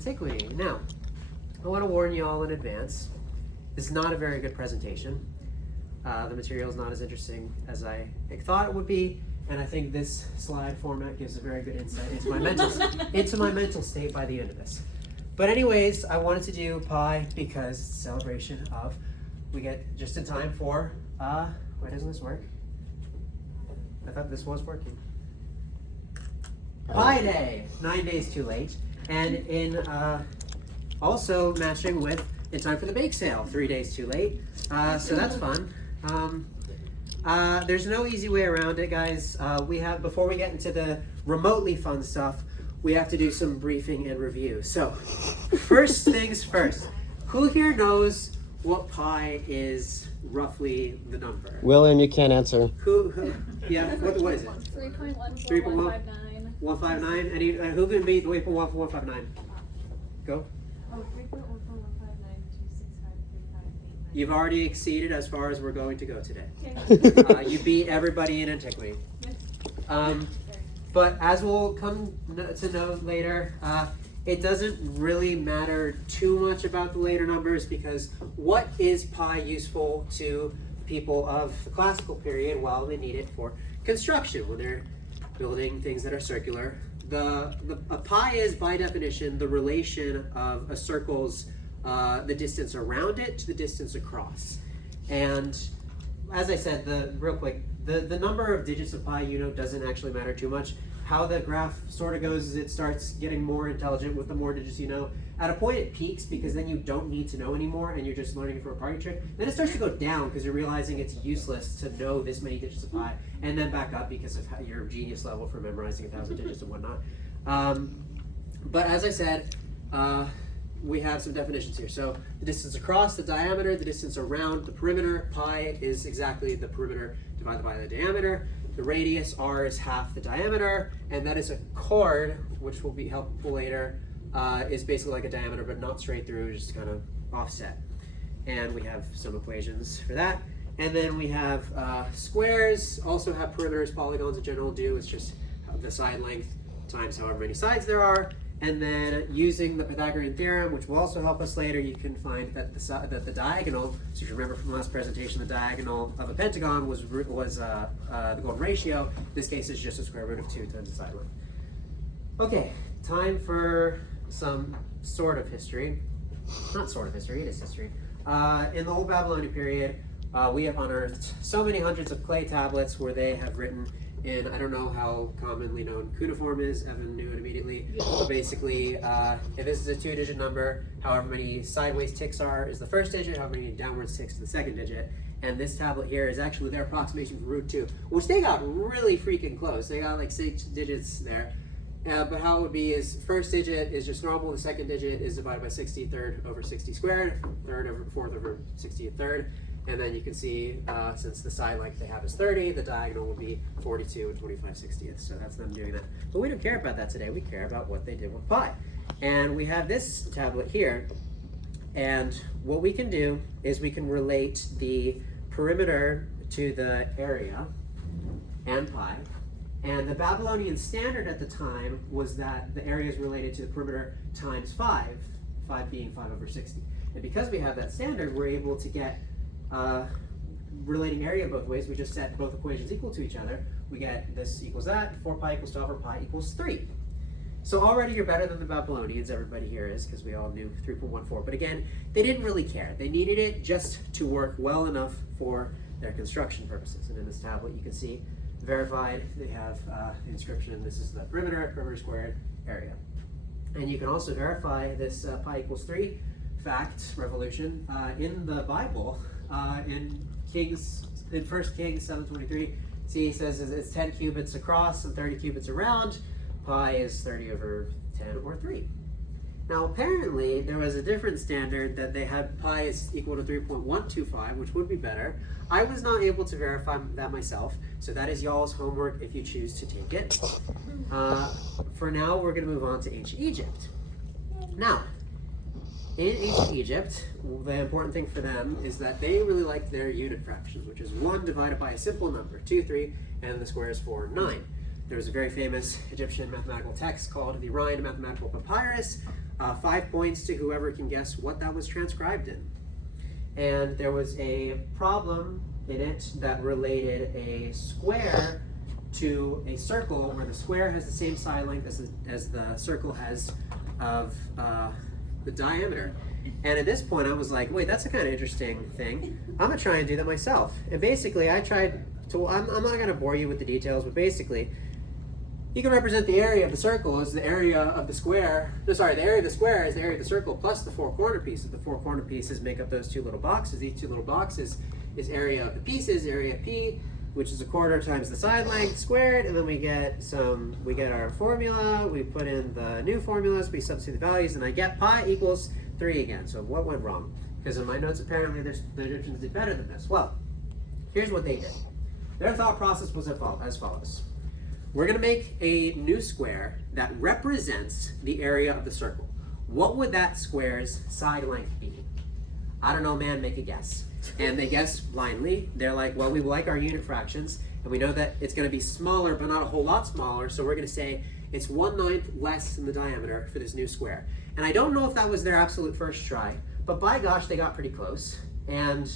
Antiquity. Now, I want to warn you all in advance. This is not a very good presentation. The material is not as interesting as I thought it would be, and I think this slide format gives a very good insight into my mental state by the end of this. But anyways, I wanted to do pi because it's a celebration of, we get just in time for, why doesn't this work? I thought this was working. Pi Day, 9 days too late. And in also matching with in time for the bake sale, 3 days too late. So that's fun. There's no easy way around it, guys. Before we get into the remotely fun stuff, we have to do some briefing and review. So, first things first. Who here knows what pi is roughly the number? William, you can't answer. Who yeah, what is it? 3.14159. 159? Any, who can beat 3.14159? Go. Oh, 3.14159, You've already exceeded as far as we're going to go today. You beat everybody in Antiquity. But as we'll come to know later, it doesn't really matter too much about the later numbers, because what is pi useful to people of the classical period? Well, they need it for construction when they're building things that are circular. A pi is, by definition, the relation of a circle's the distance around it to the distance across. And as I said, real quick, the number of digits of pi doesn't actually matter too much. How the graph sort of goes is it starts getting more intelligent with the more digits you know. At a point it peaks because then you don't need to know anymore and you're just learning it for a party trick. Then it starts to go down because you're realizing it's useless to know this many digits of pi, and then back up because of your genius level for memorizing 1,000 digits and whatnot. But as I said, we have some definitions here. So the distance across, the diameter, the distance around, the perimeter. Pi is exactly the perimeter divided by the diameter. The radius, r, is half the diameter, and that is a chord, which will be helpful later, is basically like a diameter, but not straight through, just kind of offset. And we have some equations for that. And then we have squares, also have perimeters. Polygons in general do. It's just the side length times however many sides there are. And then using the Pythagorean theorem, which will also help us later, you can find that the diagonal, so if you remember from the last presentation, the diagonal of a pentagon was the golden ratio. In this case, it's just a square root of 2 times the side length. Okay, time for some sort of history. Not sort of history, it is history. In the Old Babylonian period, we have unearthed so many hundreds of clay tablets where they have written in, I don't know how commonly known cuneiform is, Evan knew it immediately, but basically, if this is a 2-digit number, however many sideways ticks are is the first digit, however many downwards ticks is the second digit, and this tablet here is actually their approximation for root 2, which they got really freaking close. They got like 6 digits there, but how it would be is, first digit is just normal, the second digit is divided by 60, third over 60 squared, third over fourth over 60 a third. And then you can see, since the side length they have is 30, the diagonal will be 42 and 25/60. So that's them doing that. But we don't care about that today. We care about what they did with pi. And we have this tablet here. And what we can do is we can relate the perimeter to the area and pi. And the Babylonian standard at the time was that the area is related to the perimeter times 5, 5 being 5 over 60. And because we have that standard, we're able to get relating area both ways. We just set both equations equal to each other. We get this equals that, 4 pi equals 12, or pi equals 3. So already you're better than the Babylonians, everybody here is, because we all knew 3.14. But again, they didn't really care. They needed it just to work well enough for their construction purposes. And in this tablet you can see verified, they have the inscription, this is the perimeter squared, area. And you can also verify this pi equals 3 fact, revolution, in the Bible. In 1 Kings 7:23, see, he says it's 10 cubits across and 30 cubits around. Pi is 30 over 10 or 3. Now apparently there was a different standard that they had pi is equal to 3.125, which would be better. I was not able to verify that myself, so that is y'all's homework if you choose to take it. For now, we're going to move on to ancient Egypt. Now, in ancient Egypt, the important thing for them is that they really liked their unit fractions, which is 1 divided by a simple number, 2, 3, and the square is 4, 9. There was a very famous Egyptian mathematical text called the Rhind Mathematical Papyrus, 5 points to whoever can guess what that was transcribed in. And there was a problem in it that related a square to a circle where the square has the same side length as the circle has of the diameter. And at this point I was like, wait, that's a kind of interesting thing. I'm gonna try and do that myself. And basically I tried to, I'm not gonna bore you with the details, but basically you can represent the area of the circle as the area of the square. No, sorry, the area of the square is the area of the circle plus the four corner pieces. The four corner pieces make up those two little boxes. These two little boxes is area of the pieces, area P, which is a quarter times the side length squared, and then we get our formula, we put in the new formulas, we substitute the values, and I get pi equals 3 again. So what went wrong? Because in my notes apparently the Egyptians did better than this. Well, here's what they did. Their thought process was as follows. We're going to make a new square that represents the area of the circle. What would that square's side length be? I don't know, man, make a guess. And they guess blindly. They're like, well, we like our unit fractions, and we know that it's going to be smaller, but not a whole lot smaller, so we're going to say it's 1/9 less than the diameter for this new square. And I don't know if that was their absolute first try, but by gosh, they got pretty close. And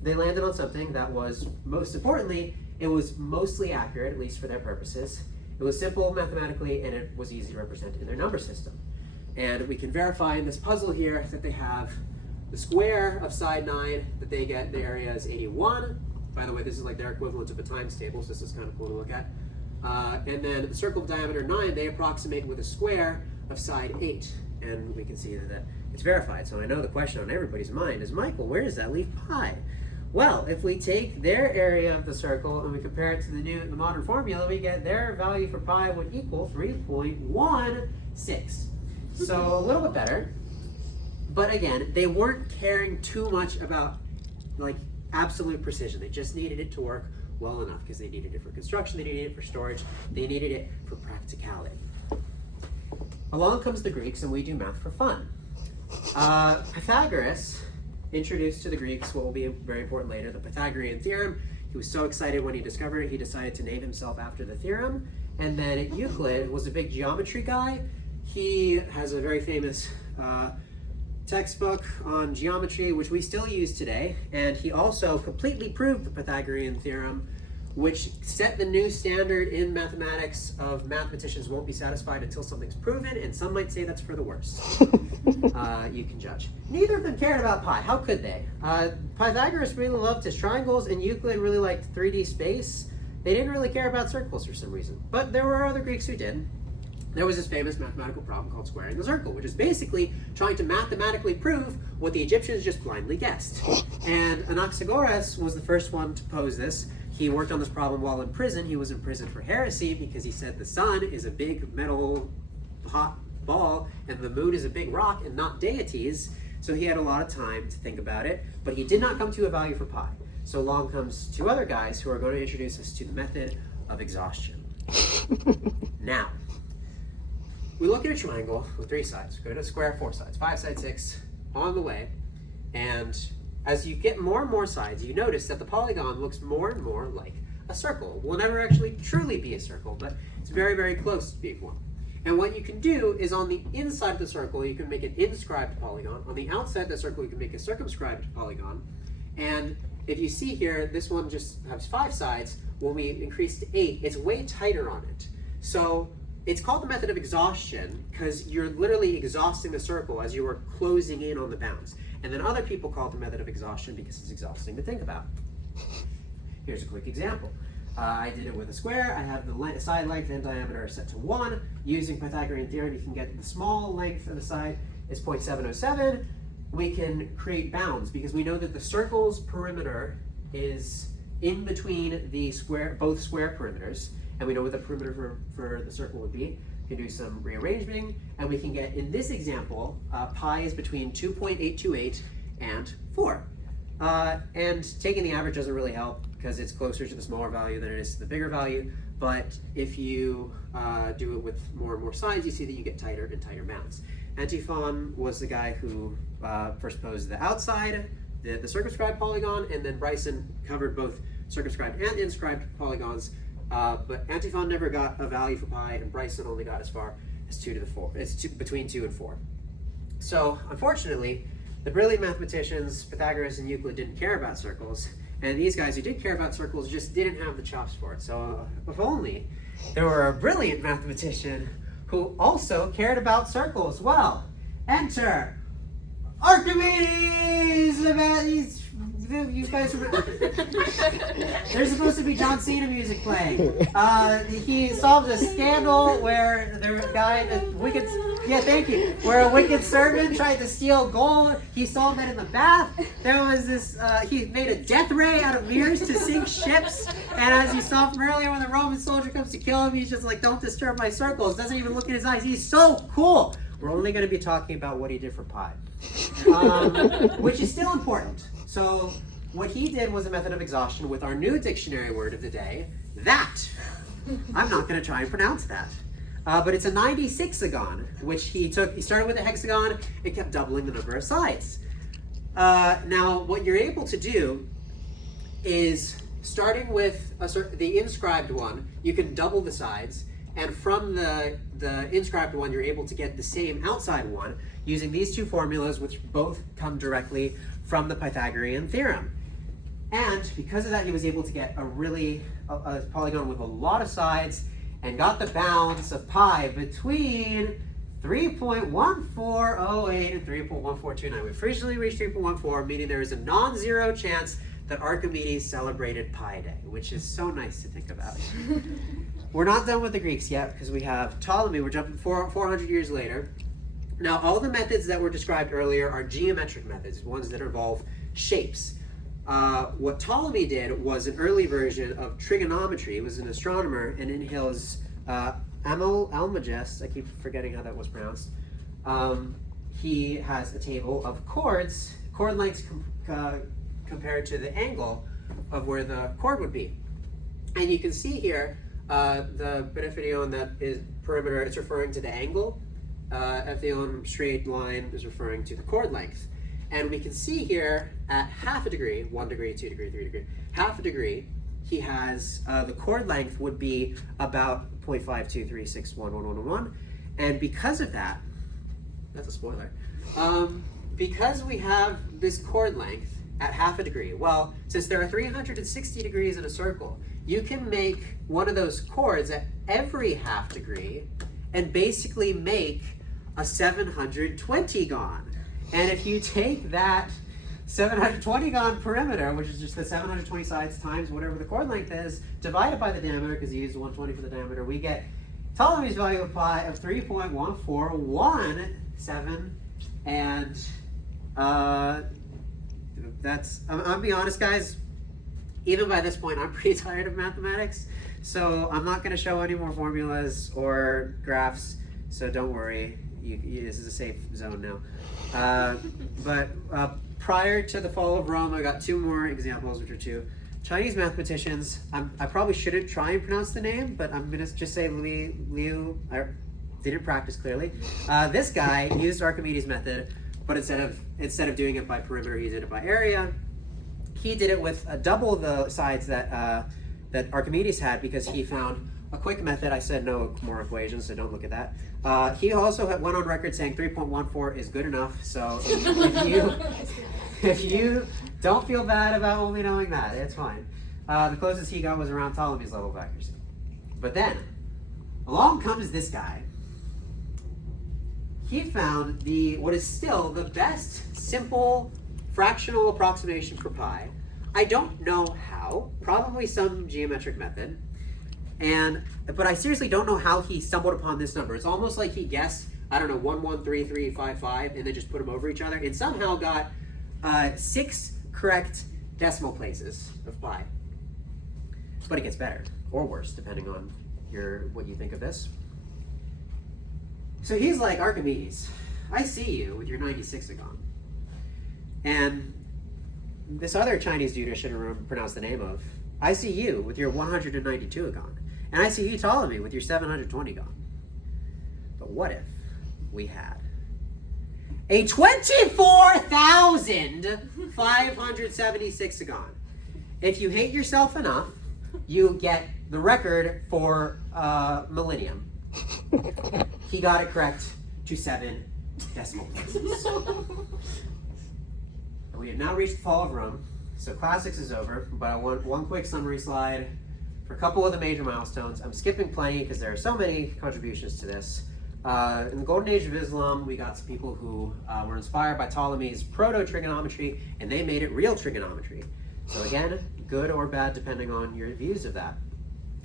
they landed on something that was, most importantly, it was mostly accurate, at least for their purposes. It was simple mathematically, and it was easy to represent in their number system. And we can verify in this puzzle here that they have the square of side 9 that they get, the area is 81. By the way, this is like their equivalent of a times table, so this is kind of cool to look at. And then the circle of diameter 9, they approximate with a square of side 8. And we can see that it's verified. So I know the question on everybody's mind is, Michael, where does that leave pi? Well, if we take their area of the circle and we compare it to the modern formula, we get their value for pi would equal 3.16. So a little bit better. But again, they weren't caring too much about like absolute precision. They just needed it to work well enough because they needed it for construction, they needed it for storage, they needed it for practicality. Along comes the Greeks and we do math for fun. Pythagoras introduced to the Greeks what will be very important later, the Pythagorean theorem. He was so excited when he discovered it, he decided to name himself after the theorem. And then Euclid was a big geometry guy. He has a very famous textbook on geometry, which we still use today. And he also completely proved the Pythagorean theorem, which set the new standard in mathematics of mathematicians won't be satisfied until something's proven, and some might say that's for the worse. You can judge. Neither of them cared about pi. How could they? Pythagoras really loved his triangles, and Euclid really liked 3D space. They didn't really care about circles for some reason, but there were other Greeks who did. There was this famous mathematical problem called squaring the circle, which is basically trying to mathematically prove what the Egyptians just blindly guessed. And Anaxagoras was the first one to pose this. He worked on this problem while in prison. He was in prison for heresy because he said the sun is a big metal hot ball and the moon is a big rock and not deities. So he had a lot of time to think about it, but he did not come to a value for pi. So along comes two other guys who are going to introduce us to the method of exhaustion. Now, we look at a triangle with 3 sides. Go to a square, 4 sides, 5 sides, 6 on the way. And as you get more and more sides, you notice that the polygon looks more and more like a circle. It will never actually truly be a circle, but it's very, very close to being one. And what you can do is on the inside of the circle, you can make an inscribed polygon. On the outside of the circle, you can make a circumscribed polygon. And if you see here, this one just has 5 sides. When we increase to 8, it's way tighter on it. So it's called the method of exhaustion because you're literally exhausting the circle as you are closing in on the bounds. And then other people call it the method of exhaustion because it's exhausting to think about. Here's a quick example. I did it with a square. I have the side length and diameter set to 1. Using Pythagorean theorem, you can get the small length of the side is 0.707. We can create bounds because we know that the circle's perimeter is in between the square, both square perimeters. And we know what the perimeter for the circle would be. We can do some rearranging, and we can get, in this example, pi is between 2.828 and 4. And taking the average doesn't really help because it's closer to the smaller value than it is to the bigger value. But if you do it with more and more sides, you see that you get tighter and tighter bounds. Antiphon was the guy who first posed the outside, the circumscribed polygon, and then Bryson covered both circumscribed and inscribed polygons. But Antiphon never got a value for pi, and Bryson only got as far as 2 to the 4. It's between 2 and 4. So, unfortunately, the brilliant mathematicians Pythagoras and Euclid didn't care about circles, and these guys who did care about circles just didn't have the chops for it. So, if only there were a brilliant mathematician who also cared about circles. Well, enter Archimedes! You guys remember? There's supposed to be John Cena music playing. He solved a scandal where the guy, where a wicked servant tried to steal gold. He solved that in the bath. There was this, he made a death ray out of mirrors to sink ships. And as you saw from earlier, when the Roman soldier comes to kill him, he's just like, don't disturb my circles. Doesn't even look in his eyes. He's so cool. We're only going to be talking about what he did for pi, which is still important. So what he did was a method of exhaustion with our new dictionary word of the day, that. I'm not going to try and pronounce that. But it's a 96agon, which he started with a hexagon and kept doubling the number of sides. Now, what you're able to do is, starting with the inscribed one, you can double the sides, and from the inscribed one, you're able to get the same outside one using these two formulas, which both come directly from the Pythagorean theorem. And because of that, he was able to get a polygon with a lot of sides and got the bounds of pi between 3.1408 and 3.1429. We officially reached 3.14, meaning there is a non-zero chance that Archimedes celebrated Pi Day, which is so nice to think about. We're not done with the Greeks yet, because we have Ptolemy. We're jumping 400 years later. Now, all the methods that were described earlier are geometric methods, ones that involve shapes. What Ptolemy did was an early version of trigonometry. He was an astronomer, and in his Almagest, I keep forgetting how that was pronounced, he has a table of chord lengths compared to the angle of where the chord would be. And you can see here, the peripherion that is perimeter, it's referring to the angle. Epsilon straight line is referring to the chord length. And we can see here at half a degree, 1 degree, 2 degree, 3 degree, half a degree, he has, the chord length would be about 0.523611111. And because of that, that's a spoiler, because we have this chord length at half a degree, well, since there are 360 degrees in a circle, you can make one of those chords at every half degree and basically make a 720gon. And if you take that 720gon perimeter, which is just the 720 sides times whatever the chord length is, divided by the diameter, because he used 120 for the diameter, we get Ptolemy's value of pi of 3.1417. And that's, I'll be honest, guys, even by this point, I'm pretty tired of mathematics. So I'm not going to show any more formulas or graphs, so don't worry. This is a safe zone now. But prior to the fall of Rome, I got two more examples, which are two Chinese mathematicians. I probably shouldn't try and pronounce the name, but I'm going to just say Liu. I didn't practice clearly. This guy used Archimedes' method, but instead of doing it by perimeter, he did it by area. He did it with double the sides that Archimedes had, because he found a quick method. I said no more equations, so don't look at that. He also went on record saying 3.14 is good enough. So if you don't feel bad about only knowing that, it's fine. The closest he got was around Ptolemy's level of accuracy. But then, along comes this guy. He found what is still the best simple fractional approximation for pi. I don't know how, probably some geometric method. But I seriously don't know how he stumbled upon this number. It's almost like he guessed, I don't know, 113355, and then just put them over each other, and somehow got 6 correct decimal places of pi. But it gets better, or worse, depending on what you think of this. So he's like, Archimedes, I see you with your 96agon. And this other Chinese dude I shouldn't pronounce the name of, I see you with your 192agon. And I see you, Ptolemy, with your 720gon. But what if we had a 24,576agon? If you hate yourself enough, you get the record for millennium. He got it correct to 7 decimal places. We have now reached the fall of Rome, so classics is over, but I want one quick summary slide for a couple of the major milestones. I'm skipping plenty because there are so many contributions to this. In the Golden Age of Islam, we got some people who were inspired by Ptolemy's proto-trigonometry, and they made it real trigonometry. So again, good or bad depending on your views of that.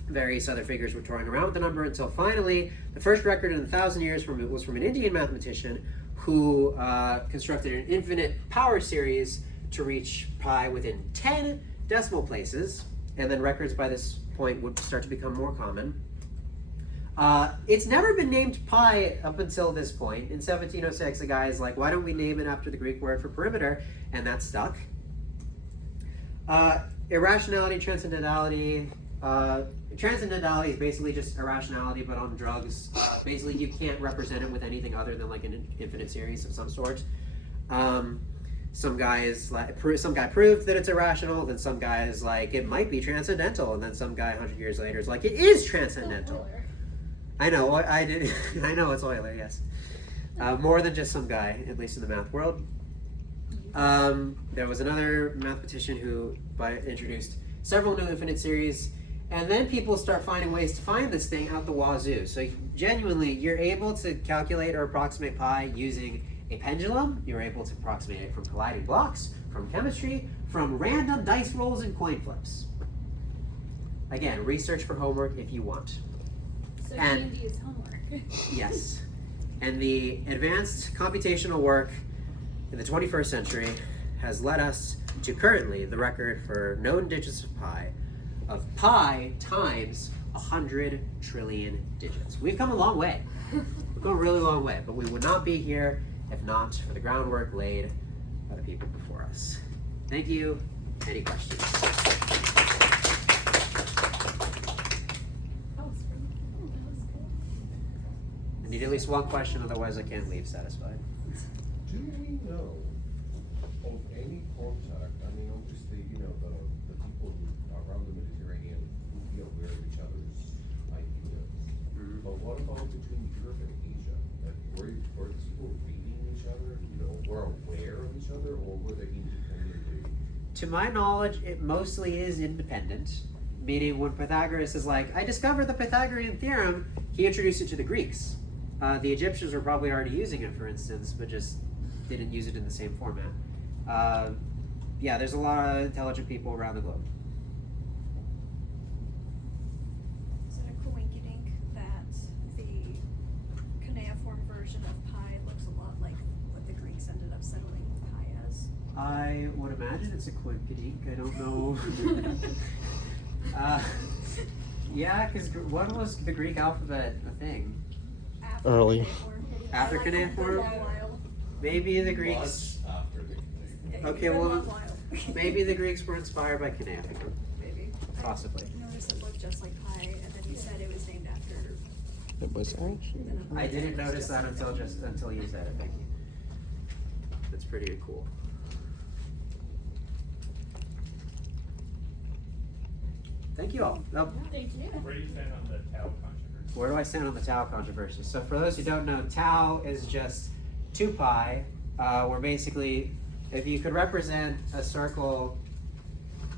Various other figures were toying around with the number until finally, the first record in 1,000 years was from an Indian mathematician who constructed an infinite power series to reach pi within 10 decimal places, and then records by this point would start to become more common. It's never been named pi up until this point. In 1706, a guy is like, why don't we name it after the Greek word for perimeter? And that stuck. Irrationality, transcendentality. Transcendentality is basically just irrationality, but on drugs. Basically, you can't represent it with anything other than like an infinite series of some sort. Some guy proved that it's irrational, then some guy is like, it might be transcendental, and then some guy 100 years later is like, it is transcendental. I know, I did. I know it's Euler, yes. More than just some guy, at least in the math world. There was another mathematician who introduced several new infinite series, and then people start finding ways to find this thing out the wazoo. So genuinely, you're able to calculate or approximate pi using a pendulum. You're able to approximate it from colliding blocks, from chemistry, from random dice rolls and coin flips. Again, research for homework if you want. So And- D&D is homework. Yes. And the advanced computational work in the 21st century has led us to currently the record for known digits of pi times 100 trillion digits. We've come a long way. We've come a really long way, but we would not be here if not for the groundwork laid by the people before us. Thank you. Any questions? I need at least one question, otherwise I can't leave satisfied. Do we know of any contact? I mean, obviously, the people who are around the Mediterranean would be aware of each other's ideas. Mhm. But what about between Europe and Asia? Like, were people reading each other? Were aware of each other, or were they independently? To my knowledge, it mostly is independent. Meaning, when Pythagoras is like, I discovered the Pythagorean theorem, he introduced it to the Greeks. The Egyptians were probably already using it, for instance, but just didn't use it in the same format. Yeah, there's a lot of intelligent people around the globe. Is it a coinkydink that the cuneiform version of pi looks a lot like what the Greeks ended up settling pi as? I would imagine it's a quinkydink. I don't know. Yeah, because when was the Greek alphabet a thing? After Early. cuneiform. After Like, cuneiform? for a long while. Maybe the Greeks. Much after the Canadian. Okay, For a well, long while. Maybe the Greeks were inspired by cuneiform. Maybe. Possibly. I noticed it looked just like pi, and then you said it was named after. It was actually. I didn't notice that until you said it. Thank you. That's pretty cool. Thank you all. Oh, Thank you. Where do you stand on the Tau controversy? where do I stand on the tau controversy? So for those who don't know, tau is just 2 pi. Where basically, if you could represent a circle,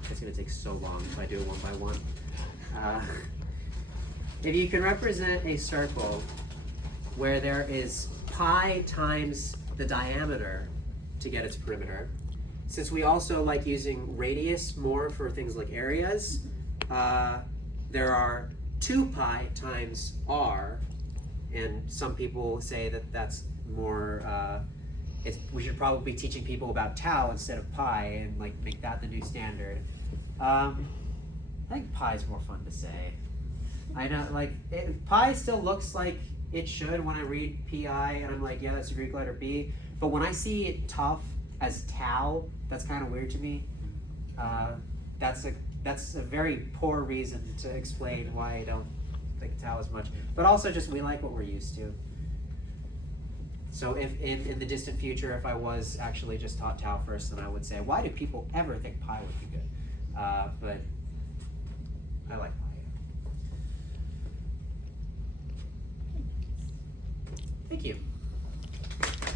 it's going to take so long if I do it one by one. If you can represent a circle where there is pi times the diameter to get its perimeter, since we also like using radius more for things like areas, there are 2 pi times r, and some people say that that's more, we should probably be teaching people about tau instead of pi and like make that the new standard. I think pi is more fun to say. I know, like, pi still looks like it should when I read pi, and I'm like, yeah, that's a Greek letter P. But when I see it tough as tau, that's kind of weird to me. That's a very poor reason to explain why I don't think tau as much. But also just we like what we're used to. So if in the distant future, if I was actually just taught tau first, then I would say, why do people ever think pi would be good? But I like pi. Thank you.